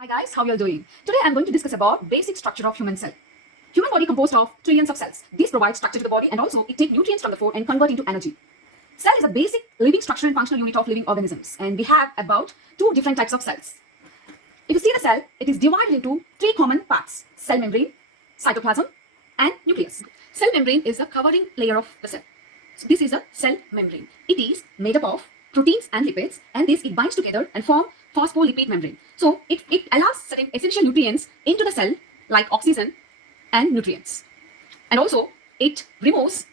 Hi guys, how you all doing? Today I'm going to discuss about basic structure of human cell. Human body composed of trillions of cells. These provide structure to the body and also it take nutrients from the food and convert into energy. Cell is a basic living structure and functional unit of living organisms, and we have about two different types of cells. If you see the cell, it is divided into three common parts: cell membrane, cytoplasm, and nucleus. Cell membrane is the covering layer of the cell. So this is a cell membrane. It is made up of proteins and lipids, and it binds together and form phospholipid membrane. So it allows certain essential nutrients into the cell like oxygen and nutrients. And also it removes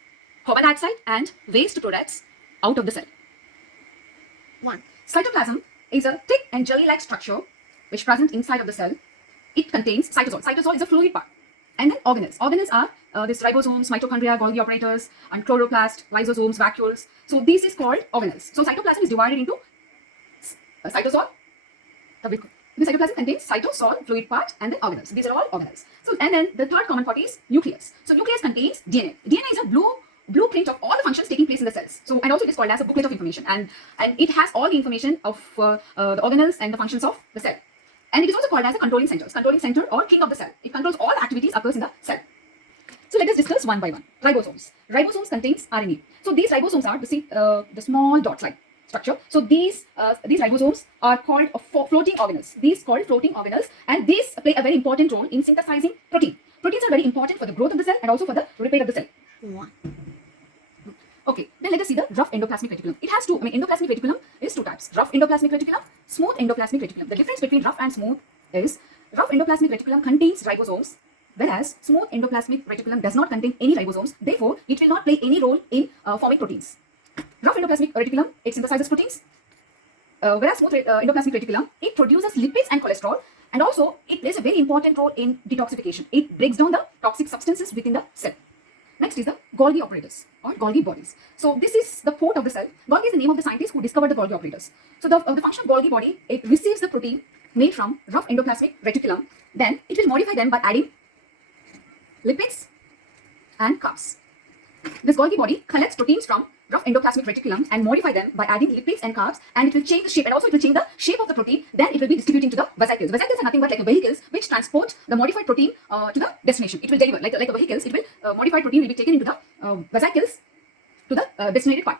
carbon dioxide and waste products out of the cell. 1. Cytoplasm is a thick and jelly-like structure which present inside of the cell. It contains cytosol. Cytosol is a fluid part. And then organelles. Organelles are this ribosomes, mitochondria, Golgi operators, and chloroplast, lysosomes, vacuoles. So this is called organelles. So cytoplasm is divided into cytosol. The cytoplasm contains cytosol, fluid part, and then organelles. These are all organelles. So and then the third common part is nucleus. So nucleus contains DNA. DNA is a blueprint of all the functions taking place in the cells. So and also it is called as a booklet of information, and it has all the information of the organelles and the functions of the cell. And it is also called as a controlling center or king of the cell. It controls all the activities occurs in the cell. So let us discuss one by one. Ribosomes. Ribosomes contains RNA. So these ribosomes are the small dots like structure. So these ribosomes are called floating organelles. These called floating organelles, and these play a very important role in synthesizing protein. Proteins are very important for the growth of the cell and also for the repair of the cell. Okay, then let us see the rough endoplasmic reticulum. It has two. Endoplasmic reticulum is two types: rough endoplasmic reticulum, smooth endoplasmic reticulum. The difference between rough and smooth is rough endoplasmic reticulum contains ribosomes, whereas smooth endoplasmic reticulum does not contain any ribosomes. Therefore, it will not play any role in forming proteins. Rough endoplasmic reticulum, it synthesizes proteins, whereas smooth endoplasmic reticulum, it produces lipids and cholesterol, and also it plays a very important role in detoxification. It breaks down the toxic substances within the cell. Next is the Golgi operators or Golgi bodies. So this is the port of the cell. Golgi is the name of the scientist who discovered the Golgi operators. So the function of Golgi body, it receives the protein made from rough endoplasmic reticulum. Then it will modify them by adding lipids and carbs. This Golgi body collects proteins from rough endoplasmic reticulum and modify them by adding lipids and carbs, and it will change the shape, and also it will change the shape of the protein. Then it will be distributing to the vesicles. Vesicles are nothing but like vehicles which transport the modified protein to the destination. It will deliver like the vehicles. It will modified protein will be taken into the vesicles to the destinated part.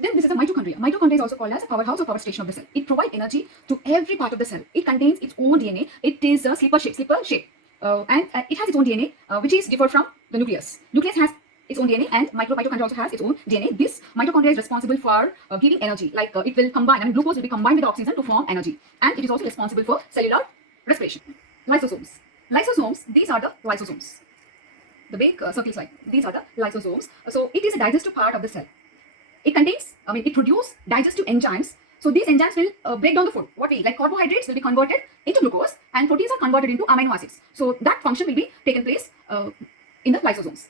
Then this is a mitochondria. Mitochondria is also called as a powerhouse or power station of the cell. It provides energy to every part of the cell. It contains its own DNA. It is a slipper shape, and it has its own DNA, which is different from the nucleus. Nucleus has its own DNA, and mitochondria also has its own DNA. This mitochondria is responsible for giving energy. Like it will combine, glucose will be combined with oxygen to form energy, and it is also responsible for cellular respiration. Lysosomes. Lysosomes. These are the lysosomes. The big circles like these are the lysosomes. So it is a digestive part of the cell. It contains, it produces digestive enzymes. So these enzymes will break down the food. What we like carbohydrates will be converted into glucose, and proteins are converted into amino acids. So that function will be taken place in the lysosomes.